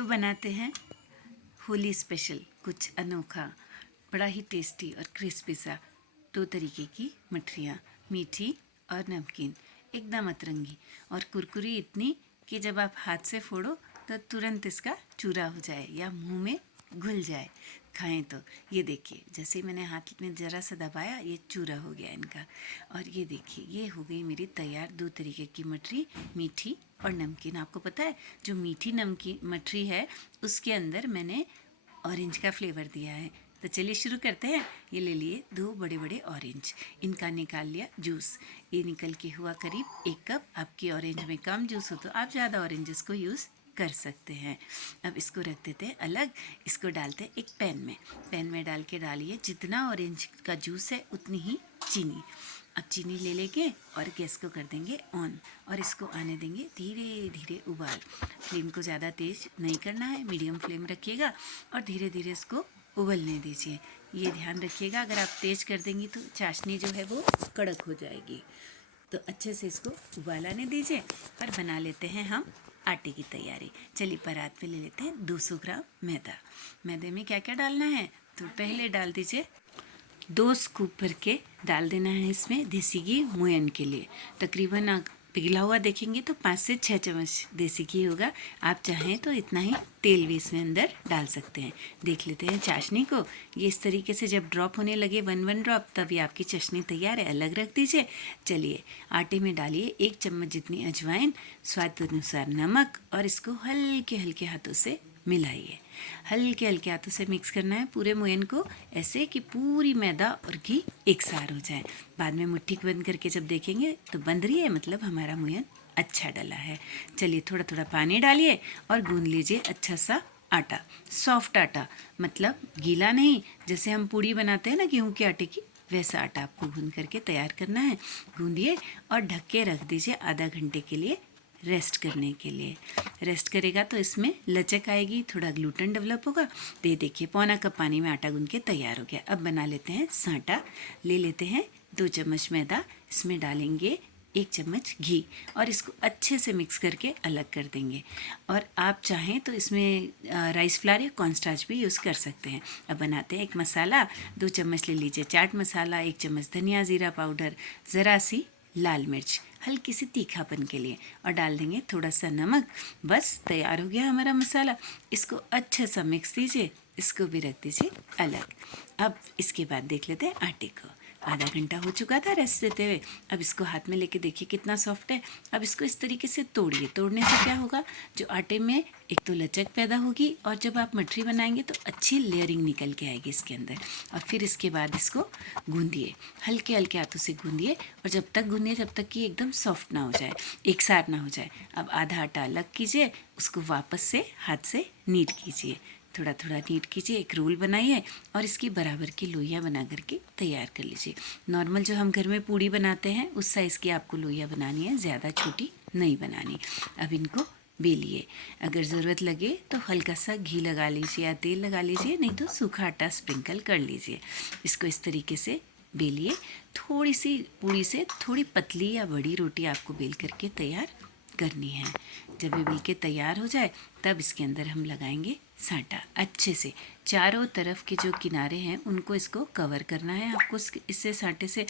तो बनाते हैं होली स्पेशल कुछ अनोखा, बड़ा ही टेस्टी और क्रिस्पी सा 2 तरीके की मठरियाँ, मीठी और नमकीन, एकदम अतरंगी और कुरकुरी इतनी कि जब आप हाथ से फोड़ो तो तुरंत इसका चूरा हो जाए या मुंह में घुल जाए। खाएं तो ये देखिए, जैसे ही मैंने हाथ में ज़रा सा दबाया ये चूरा हो गया इनका। और ये देखिए, ये हो गई मेरी तैयार 2 तरीके की मठरी, मीठी और नमकीन। आपको पता है जो मीठी नमकीन मठरी है उसके अंदर मैंने ऑरेंज का फ्लेवर दिया है। तो चलिए शुरू करते हैं। ये ले लिए 2 बड़े बड़े ऑरेंज, इनका निकाल लिया जूस। ये निकल के हुआ करीब 1 कप। आपकी ऑरेंज में कम जूस हो तो आप ज़्यादा ऑरेंजेस को यूज़ कर सकते हैं। अब इसको रख देते हैं अलग। इसको डालते हैं एक पैन में डाल के डालिए जितना ऑरेंज का जूस है उतनी ही चीनी। अब चीनी ले लेंगे और गैस को कर देंगे ऑन और इसको आने देंगे धीरे धीरे उबाल। फ्लेम को ज़्यादा तेज़ नहीं करना है, मीडियम फ्लेम रखिएगा और धीरे धीरे इसको उबलने दीजिए। ये ध्यान रखिएगा, अगर आप तेज़ कर देंगी तो चाशनी जो है वो कड़क हो जाएगी। तो अच्छे से इसको उबाल आने दीजिए और बना लेते हैं हम आटे की तैयारी। चलिए परात पे ले लेते हैं 200 ग्राम मैदा। मैदे में क्या क्या डालना है तो पहले डाल दीजिए 2 स्कूप भर के डाल देना है इसमें देसी घी मोयन के लिए। तकरीबन आप पिघला हुआ देखेंगे तो 5 से 6 चम्मच देसी घी होगा। आप चाहें तो इतना ही तेल भी इसमें अंदर डाल सकते हैं। देख लेते हैं चाशनी को। ये इस तरीके से जब ड्रॉप होने लगे 1 ड्रॉप, तब ये आपकी चाशनी तैयार है, अलग रख दीजिए। चलिए आटे में डालिए 1 चम्मच जितनी अजवाइन, स्वाद अनुसार नमक और इसको हल्के हल्के हाथों से मिलाइए। हल्के हल्के हाथों से मिक्स करना है पूरे मोयन को, ऐसे कि पूरी मैदा और घी एक सार हो जाए। बाद में मुट्ठी बंद करके जब देखेंगे तो बंद रही है, मतलब हमारा मोयन अच्छा डला है। चलिए थोड़ा थोड़ा पानी डालिए और गूंद लीजिए अच्छा सा आटा, सॉफ्ट आटा, मतलब गीला नहीं। जैसे हम पूड़ी बनाते हैं ना गेहूं के आटे की, वैसा आटा आपको गूंद करके तैयार करना है। गूंदिए और ढक के रख दीजिए आधा घंटे के लिए रेस्ट करने के लिए। रेस्ट करेगा तो इसमें लचक आएगी, थोड़ा ग्लूटेन डेवलप होगा। तो देखिए 1/4 कप पानी में आटा गूंद के तैयार हो गया। अब बना लेते हैं सांटा। ले लेते हैं 2 चम्मच मैदा, इसमें डालेंगे 1 चम्मच घी और इसको अच्छे से मिक्स करके अलग कर देंगे। और आप चाहें तो इसमें राइस फ्लावर या कॉर्नस्टार्च भी यूज़ कर सकते हैं। अब बनाते हैं एक मसाला। 2 चम्मच ले लीजिए चाट मसाला, 1 चम्मच धनिया जीरा पाउडर, ज़रा सी लाल मिर्च हल्की सी तीखापन के लिए, और डाल देंगे थोड़ा सा नमक। बस तैयार हो गया हमारा मसाला। इसको अच्छे सा मिक्स दीजिए, इसको भी रख दीजिए अलग। अब इसके बाद देख लेते हैं आटे को। आधा घंटा हो चुका था रेस्ट देते हुए। अब इसको हाथ में लेके देखिए कितना सॉफ्ट है। अब इसको इस तरीके से तोड़िए। तोड़ने से क्या होगा, जो आटे में एक तो लचक पैदा होगी और जब आप मठरी बनाएंगे तो अच्छी लेयरिंग निकल के आएगी इसके अंदर। और फिर इसके बाद इसको गूंदिए, हल्के हल्के हाथों से गूंदिए और जब तक गूंदिए जब तक कि एकदम सॉफ्ट ना हो जाए, एक साथ ना हो जाए। अब आधा आटा अलग कीजिए, उसको वापस से हाथ से नीट कीजिए, थोड़ा थोड़ा नीट कीजिए, एक रोल बनाइए और इसकी बराबर की लोइयाँ बना करके तैयार कर लीजिए। नॉर्मल जो हम घर में पूड़ी बनाते हैं उस साइज़ की आपको लोइयाँ बनानी है, ज़्यादा छोटी नहीं बनानी। अब इनको बेलिए। अगर ज़रूरत लगे तो हल्का सा घी लगा लीजिए या तेल लगा लीजिए, नहीं तो सूखा आटा स्प्रिंकल कर लीजिए। इसको इस तरीके से बेलिए। थोड़ी सी पूड़ी से थोड़ी पतली या बड़ी रोटी आपको बेल करके तैयार करनी है। जब ये बेल के तैयार हो जाए तब इसके अंदर हम लगाएंगे सांटा। अच्छे से चारों तरफ के जो किनारे हैं उनको इसको कवर करना है आपको इससे सांटे से।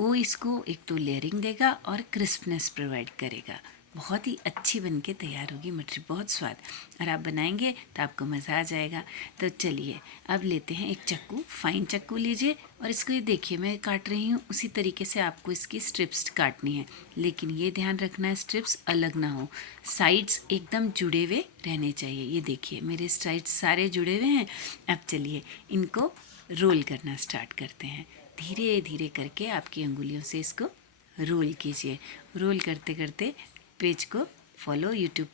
वो इसको एक तो लेयरिंग देगा और क्रिस्पनेस प्रोवाइड करेगा। बहुत ही अच्छी बन के तैयार होगी मठरी, बहुत स्वाद। और आप बनाएंगे तो आपको मज़ा आ जाएगा। तो चलिए अब लेते हैं एक चक्कू, फाइन चक्कू लीजिए और इसको ये देखिए मैं काट रही हूँ, उसी तरीके से आपको इसकी स्ट्रिप्स काटनी है। लेकिन ये ध्यान रखना है स्ट्रिप्स अलग ना हो, साइड्स एकदम जुड़े हुए रहने चाहिए। ये देखिए मेरे साइड्स सारे जुड़े हुए हैं। अब चलिए इनको रोल करना स्टार्ट करते हैं। धीरे धीरे करके आपकी अंगुलियों से इसको रोल कीजिए। रोल करते करते पेज को फॉलो यूट्यूब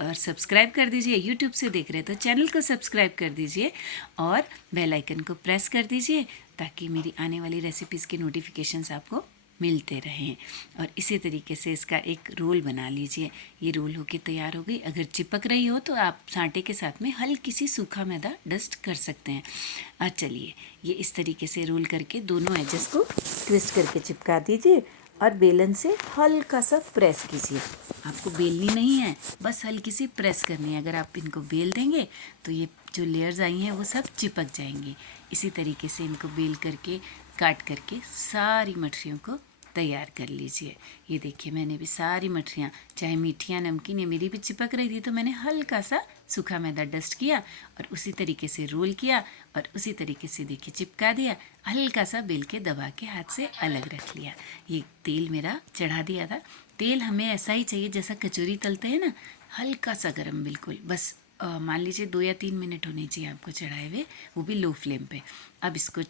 और सब्सक्राइब कर दीजिए। यूट्यूब से देख रहे हैं तो चैनल को सब्सक्राइब कर दीजिए और बेल आइकन को प्रेस कर दीजिए ताकि मेरी आने वाली रेसिपीज़ के नोटिफिकेशंस आपको मिलते रहें। और इसी तरीके से इसका एक रोल बना लीजिए। ये रोल होके तैयार हो गई। अगर चिपक रही हो तो आप सांटे के साथ में हल्की सी सूखा मैदा डस्ट कर सकते हैं। चलिए ये इस तरीके से रोल करके दोनों एजेस को ट्विस्ट करके चिपका दीजिए और बेलन से हल्का सा प्रेस कीजिए। आपको बेलनी नहीं है, बस हल्की सी प्रेस करनी है। अगर आप इनको बेल देंगे तो ये जो लेयर्स आई हैं वो सब चिपक जाएंगी। इसी तरीके से इनको बेल करके काट करके सारी मठरियों को तैयार कर लीजिए। ये देखिए मैंने भी सारी मठरियाँ, चाहे मीठी या नमकीन, ये मेरी भी चिपक रही थी तो मैंने हल्का सा सूखा मैदा डस्ट किया और उसी तरीके से रोल किया और उसी तरीके से देखिए चिपका दिया। हल्का सा बेल के दबा के हाथ से अलग रख लिया। ये तेल मेरा चढ़ा दिया था। तेल हमें ऐसा ही चाहिए जैसा कचौरी तलते हैं ना, हल्का सा गरम बिल्कुल, बस मान लीजिए 2 या 3 मिनट होने चाहिए आपको चढ़ाए हुए, वो भी लो फ्लेम पे। अब इसको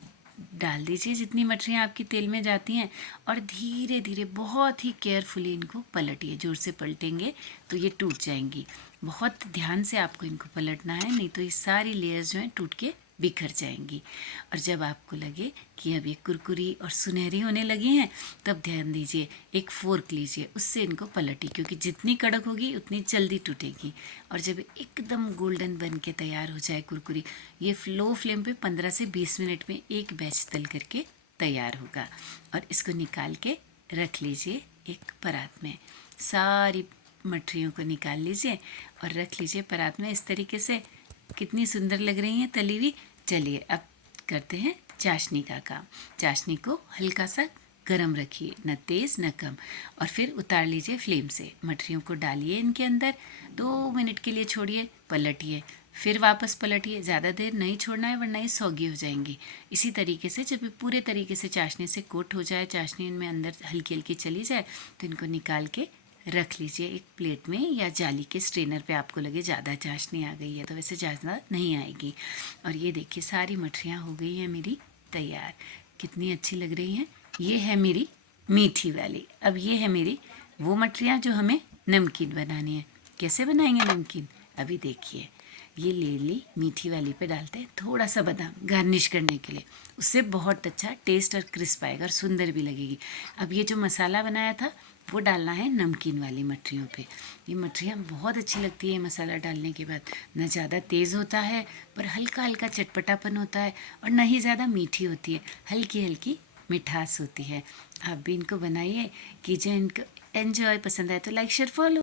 डाल दीजिए जितनी मठरियाँ आपकी तेल में जाती हैं और धीरे धीरे बहुत ही केयरफुली इनको पलटिए। ज़ोर से पलटेंगे तो ये टूट जाएंगी। बहुत ध्यान से आपको इनको पलटना है, नहीं तो ये सारी लेयर्स जो हैं टूट के बिखर जाएंगी। और जब आपको लगे कि अब ये कुरकुरी और सुनहरी होने लगी हैं तब ध्यान दीजिए, एक फोर्क लीजिए, उससे इनको पलटिए, क्योंकि जितनी कड़क होगी उतनी जल्दी टूटेगी। और जब एकदम गोल्डन बन के तैयार हो जाए कुरकुरी, ये लो फ्लेम पे 15 से 20 मिनट में एक बैच तल करके तैयार होगा। और इसको निकाल के रख लीजिए एक परात में। सारी मठरियों को निकाल लीजिए और रख लीजिए परात में। इस तरीके से कितनी सुंदर लग रही हैं तली हुई। चलिए अब करते हैं चाशनी का काम। चाशनी को हल्का सा गरम रखिए, न तेज़ न कम, और फिर उतार लीजिए फ्लेम से। मठरियों को डालिए इनके अंदर, 2 मिनट के लिए छोड़िए, पलटिए, फिर वापस पलटिए। ज़्यादा देर नहीं छोड़ना है वरना ये सौगी हो जाएंगी। इसी तरीके से जब ये पूरे तरीके से चाशनी से कोट हो जाए, चाशनी इनमें अंदर हल्की हल्की चली जाए, तो इनको निकाल के रख लीजिए एक प्लेट में या जाली के स्ट्रेनर पे। आपको लगे ज़्यादा चाशनी आ गई है तो वैसे ज़्यादा नहीं आएगी। और ये देखिए सारी मठरियाँ हो गई हैं मेरी तैयार। कितनी अच्छी लग रही हैं। ये है मेरी मीठी वाली। अब ये है मेरी वो मठरियाँ जो हमें नमकीन बनानी है। कैसे बनाएंगे नमकीन, अभी देखिए। ये ले ली मीठी वाली पे डालते हैं थोड़ा सा बादाम गार्निश करने के लिए, उससे बहुत अच्छा टेस्ट और क्रिस्प आएगा और सुंदर भी लगेगी। अब ये जो मसाला बनाया था वो डालना है नमकीन वाली मठरियों पे। ये मठरियाँ बहुत अच्छी लगती है मसाला डालने के बाद। न ज़्यादा तेज़ होता है पर हल्का हल्का चटपटापन होता है, और न ही ज़्यादा मीठी होती है, हल्की हल्की मिठास होती है। आप भी इनको बनाइए, कीजिए इनको एंजॉय। पसंद आए तो लाइक शेयर फॉलो।